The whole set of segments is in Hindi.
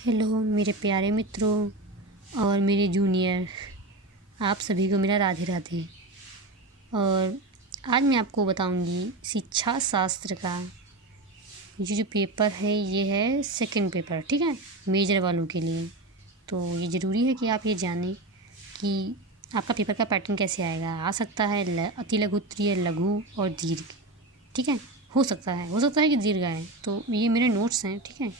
हेलो मेरे प्यारे मित्रों और मेरे जूनियर, आप सभी को मेरा राधे राधे। और आज मैं आपको बताऊंगी शिक्षा शास्त्र का ये जो पेपर है, ये है सेकंड पेपर, ठीक है, मेजर वालों के लिए। तो ये ज़रूरी है कि आप ये जानें कि आपका पेपर का पैटर्न कैसे आएगा। आ सकता है अति लघु, उत्तरीय, लघु और दीर्घ, ठीक है। हो सकता है कि दीर्घ आए। तो ये मेरे नोट्स हैं, ठीक है।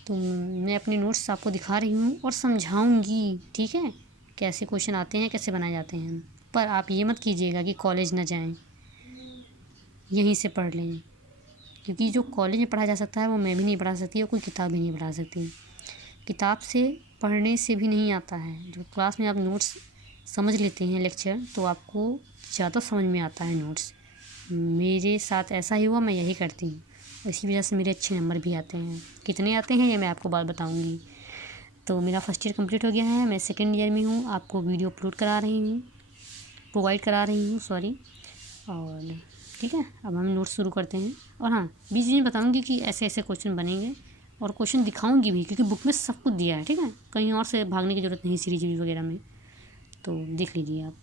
तो मैं अपने नोट्स आपको दिखा रही हूँ और समझाऊंगी, ठीक है, कैसे क्वेश्चन आते हैं, कैसे बनाए जाते हैं। पर आप ये मत कीजिएगा कि कॉलेज ना जाएं, यहीं से पढ़ लें, क्योंकि जो कॉलेज में पढ़ा जा सकता है वो मैं भी नहीं पढ़ा सकती और कोई किताब भी नहीं पढ़ा सकती। किताब से पढ़ने से भी नहीं आता है। जो क्लास में आप नोट्स समझ लेते हैं लेक्चर, तो आपको ज़्यादा समझ में आता है नोट्स। मेरे साथ ऐसा ही हुआ, मैं यही करती हूँ, इसी वजह से मेरे अच्छे नंबर भी आते हैं। कितने आते हैं ये मैं आपको बात बताऊँगी। तो मेरा फर्स्ट ईयर कंप्लीट हो गया है, मैं सेकंड ईयर में हूँ। आपको वीडियो प्रोवाइड करा रही हूँ, सॉरी। और ठीक है, अब हम नोट्स शुरू करते हैं। और हाँ, बीच में बताऊँगी कि ऐसे ऐसे क्वेश्चन बनेंगे और क्वेश्चन दिखाऊँगी भी, क्योंकि बुक में सब कुछ दिया है, ठीक है। कहीं और से भागने की ज़रूरत नहीं सीरीज वगैरह में। तो देख लीजिए आप।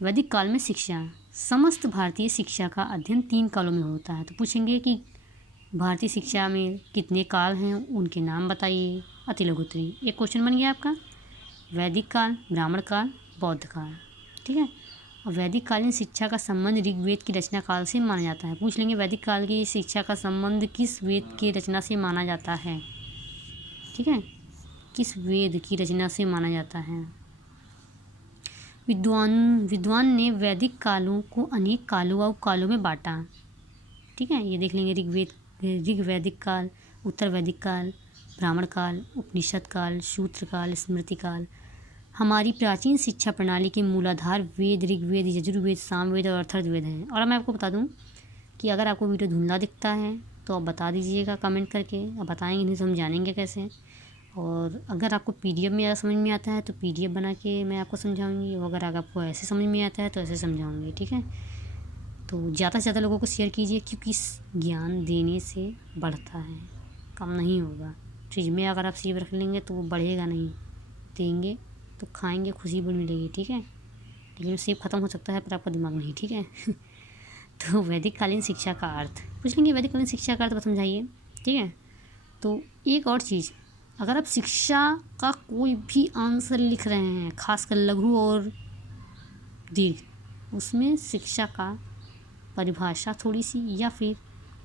वैदिक काल में शिक्षा, समस्त भारतीय शिक्षा का अध्ययन 3 कालों में होता है। तो पूछेंगे कि भारतीय शिक्षा में कितने काल हैं, उनके नाम बताइए। अति लघु उत्तरीय, एक क्वेश्चन बन गया आपका। वैदिक काल, ब्राह्मण काल, बौद्ध काल, ठीक है। और वैदिक कालीन शिक्षा का संबंध ऋग्वेद की रचना काल से माना जाता है। पूछ लेंगे वैदिक काल की शिक्षा का संबंध किस वेद की रचना से माना जाता है, ठीक है, किस वेद की रचना से माना जाता है। विद्वान ने वैदिक कालों को अनेक कालों और कालों में बांटा, ठीक है। ये देख लेंगे ऋग वैदिक काल, उत्तर वैदिक काल, ब्राह्मण काल, उपनिषद काल, सूत्र काल, स्मृति काल। हमारी प्राचीन शिक्षा प्रणाली के मूलाधार वेद, ऋग्वेद, यजुर्वेद, सामवेद और अथर्ववेद हैं। और मैं आपको बता दूं कि अगर आपको वीडियो धुंधला दिखता है तो आप बता दीजिएगा कमेंट करके। आप बताएंगे नहीं तो हम जानेंगे कैसे। और अगर आपको पीडीएफ में ज़्यादा समझ में आता है तो पीडीएफ बना के मैं आपको समझाऊंगी, और अगर आपको ऐसे समझ में आता है तो ऐसे समझाऊंगी, ठीक है। तो ज़्यादा से ज़्यादा लोगों को शेयर कीजिए, क्योंकि ज्ञान देने से बढ़ता है, कम नहीं होगा। फ्रिज में अगर आप सेव रख लेंगे तो वो बढ़ेगा नहीं, देंगे तो खाएंगे, खुशी भी मिलेगी, ठीक है। लेकिन सेब ख़त्म हो सकता है पर आपका दिमाग नहीं, ठीक है। तो वैदिक कालीन शिक्षा का अर्थ पूछ लेंगे, वैदिक कालीन शिक्षा का अर्थ समझाइए, ठीक है। तो एक और चीज़, अगर आप शिक्षा का कोई भी आंसर लिख रहे हैं, खासकर लघु और दीर्घ, उसमें शिक्षा का परिभाषा थोड़ी सी या फिर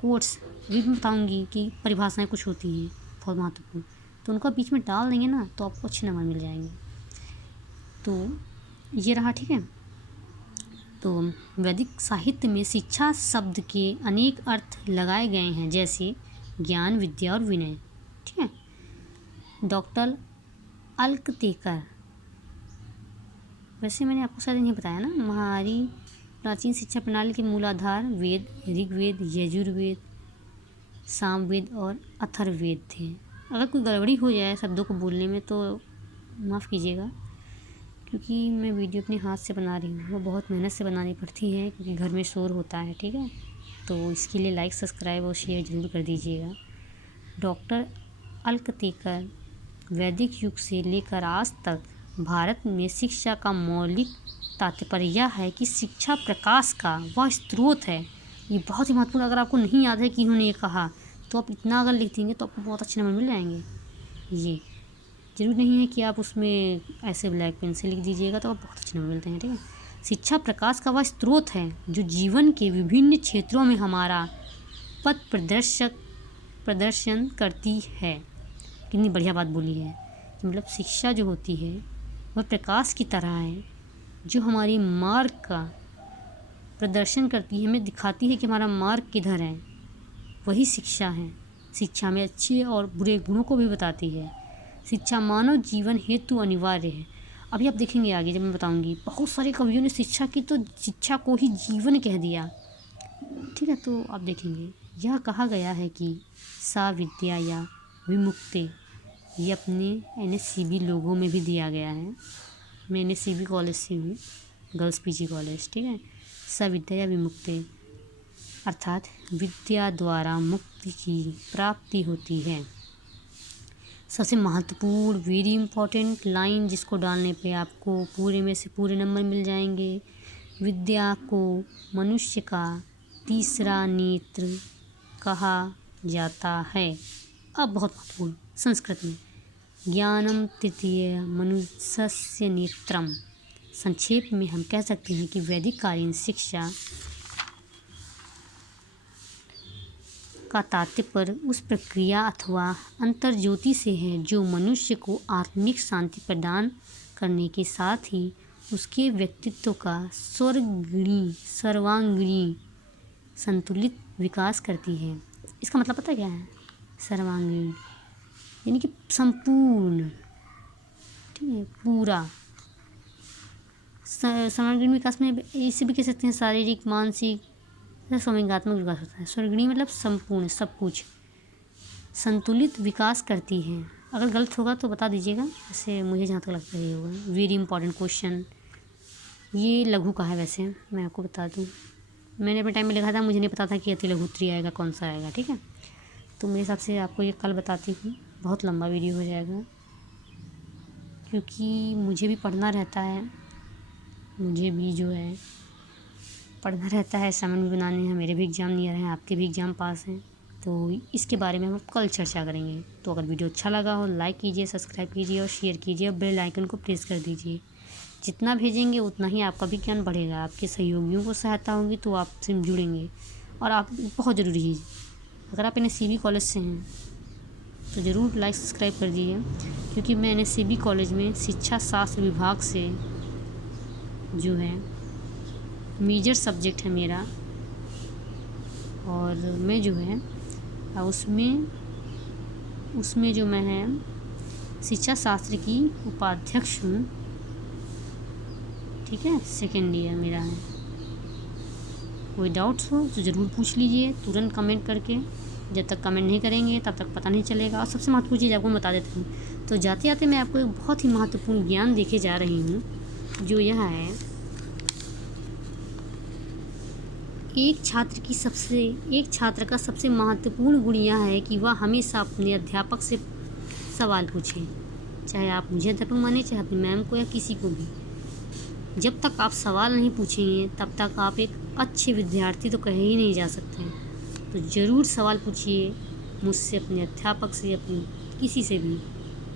कोट्स भी बताऊंगी कि परिभाषाएं कुछ होती हैं बहुत महत्वपूर्ण, तो उनको बीच में डाल देंगे ना तो आपको अच्छे नंबर मिल जाएंगे। तो ये रहा, ठीक है। तो वैदिक साहित्य में शिक्षा शब्द के अनेक अर्थ लगाए गए हैं, जैसे ज्ञान, विद्या और विनय, ठीक है। डॉक्टर अल्कतेकर, वैसे मैंने आपको शायद नहीं बताया ना, हमारी प्राचीन शिक्षा प्रणाली के मूलाधार वेद, ऋग्वेद, यजुर्वेद, सामवेद और अथर्ववेद थे। अगर कोई गड़बड़ी हो जाए शब्दों को बोलने में तो माफ़ कीजिएगा, क्योंकि मैं वीडियो अपने हाथ से बना रही हूँ, वो बहुत मेहनत से बनानी पड़ती है, क्योंकि घर में शोर होता है, ठीक है। तो इसके लिए लाइक, सब्सक्राइब और शेयर ज़रूर कर दीजिएगा। डॉक्टर अल्कतेकर वैदिक युग से लेकर आज तक भारत में शिक्षा का मौलिक तात्पर्य यह है कि शिक्षा प्रकाश का वह स्रोत है। ये बहुत ही महत्वपूर्ण, अगर आपको नहीं याद है कि उन्होंने ये कहा तो आप इतना अगर लिख देंगे तो आपको बहुत अच्छे नंबर मिल जाएंगे। ये जरूर नहीं है कि आप उसमें ऐसे ब्लैक पेन से लिख दीजिएगा तो आप बहुत अच्छे नंबर मिलते हैं, ठीक है। शिक्षा प्रकाश का वह स्रोत है जो जीवन के विभिन्न क्षेत्रों में हमारा पथ प्रदर्शन करती है। कितनी बढ़िया बात बोली है कि मतलब शिक्षा जो होती है वह प्रकाश की तरह है, जो हमारी मार्ग का प्रदर्शन करती है, हमें दिखाती है कि हमारा मार्ग किधर है। वही शिक्षा है। शिक्षा में अच्छे और बुरे गुणों को भी बताती है। शिक्षा मानव जीवन हेतु अनिवार्य है। अभी आप देखेंगे आगे जब मैं बताऊंगी, बहुत सारे कवियों ने शिक्षा की तो शिक्षा को ही जीवन कह दिया, ठीक है। तो आप देखेंगे यह कहा गया है कि सा विद्या या विमुक्ति, ये अपने NSCB लोगों में भी दिया गया है। मैं NSCB कॉलेज से हूँ, गर्ल्स PG कॉलेज, ठीक है। सा विद्या या विमुक्ति अर्थात विद्या द्वारा मुक्ति की प्राप्ति होती है। सबसे महत्वपूर्ण वेरी इम्पोर्टेंट लाइन जिसको डालने पे आपको पूरे में से पूरे नंबर मिल जाएंगे। विद्या को मनुष्य का तीसरा नेत्र कहा जाता है। अब बहुत महत्वपूर्ण संस्कृत में, ज्ञानम तृतीय मनुष्यस्य नेत्रम। संक्षेप में हम कह सकते हैं कि वैदिककालीन शिक्षा का तात्पर्य उस प्रक्रिया अथवा अंतर्ज्योति से है जो मनुष्य को आत्मिक शांति प्रदान करने के साथ ही उसके व्यक्तित्व का सर्वांगीण संतुलित विकास करती है। इसका मतलब पता क्या है? सर्वांगीण यानी कि संपूर्ण, ठीक है, पूरा। सर्वांगीण विकास में इसे भी कह सकते हैं शारीरिक, मानसिक, संवेगात्मक विकास होता है। सर्वांगीण मतलब संपूर्ण, सब कुछ संतुलित विकास करती है। अगर गलत होगा तो बता दीजिएगा, वैसे मुझे जहाँ तक लगता है ये होगा। Very important question. ये लघु का है, वैसे मैं आपको बता दूँ, मैंने अपने टाइम में लिखा था, मुझे नहीं पता था कि अति लघु 3 आएगा, कौन सा आएगा, ठीक है। तो मेरे हिसाब से आपको ये कल बताती हूँ, बहुत लंबा वीडियो हो जाएगा क्योंकि मुझे भी पढ़ना रहता है, मुझे भी जो है पढ़ना रहता है, असाइनमेंट भी बनाने हैं, मेरे भी एग्ज़ाम नियर हैं, आपके भी एग्ज़ाम पास हैं, तो इसके बारे में हम कल चर्चा करेंगे। तो अगर वीडियो अच्छा लगा हो लाइक कीजिए, सब्सक्राइब कीजिए और शेयर कीजिए और बेल आइकन को प्रेस कर दीजिए। जितना भेजेंगे उतना ही आपका भी ज्ञान बढ़ेगा, आपके सहयोगियों को सहायता होगी तो आपसे जुड़ेंगे। और आप बहुत ज़रूरी है, अगर आप NSCB कॉलेज से हैं तो ज़रूर लाइक सब्सक्राइब कर दीजिए, क्योंकि मैं NSCB कॉलेज में शिक्षा शास्त्र विभाग से जो है मेजर सब्जेक्ट है मेरा, और मैं जो है उसमें जो मैं है शिक्षा शास्त्र की उपाध्यक्ष हूँ, ठीक है। 2nd ईयर मेरा है। कोई डाउट्स हो तो ज़रूर पूछ लीजिए तुरंत कमेंट करके। जब तक कमेंट नहीं करेंगे तब तक पता नहीं चलेगा। और सबसे महत्वपूर्ण चीज़ आपको बता देती हूँ। तो जाते जाते मैं आपको एक बहुत ही महत्वपूर्ण ज्ञान देके जा रही हूँ, जो यह है, एक छात्र का सबसे महत्वपूर्ण गुण यह है कि वह हमेशा अपने अध्यापक से सवाल पूछे। चाहे आप मुझे अध्यापक माने, चाहे अपनी मैम को या किसी को भी, जब तक आप सवाल नहीं पूछेंगे तब तक आप एक अच्छे विद्यार्थी तो कहे ही नहीं जा सकते। तो ज़रूर सवाल पूछिए मुझसे, अपने अध्यापक से, अपनी किसी से भी।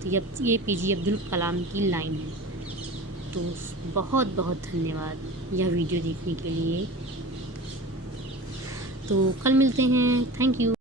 तो ये APJ अब्दुल कलाम की लाइन है। तो बहुत बहुत धन्यवाद यह वीडियो देखने के लिए। तो कल मिलते हैं। Thank you.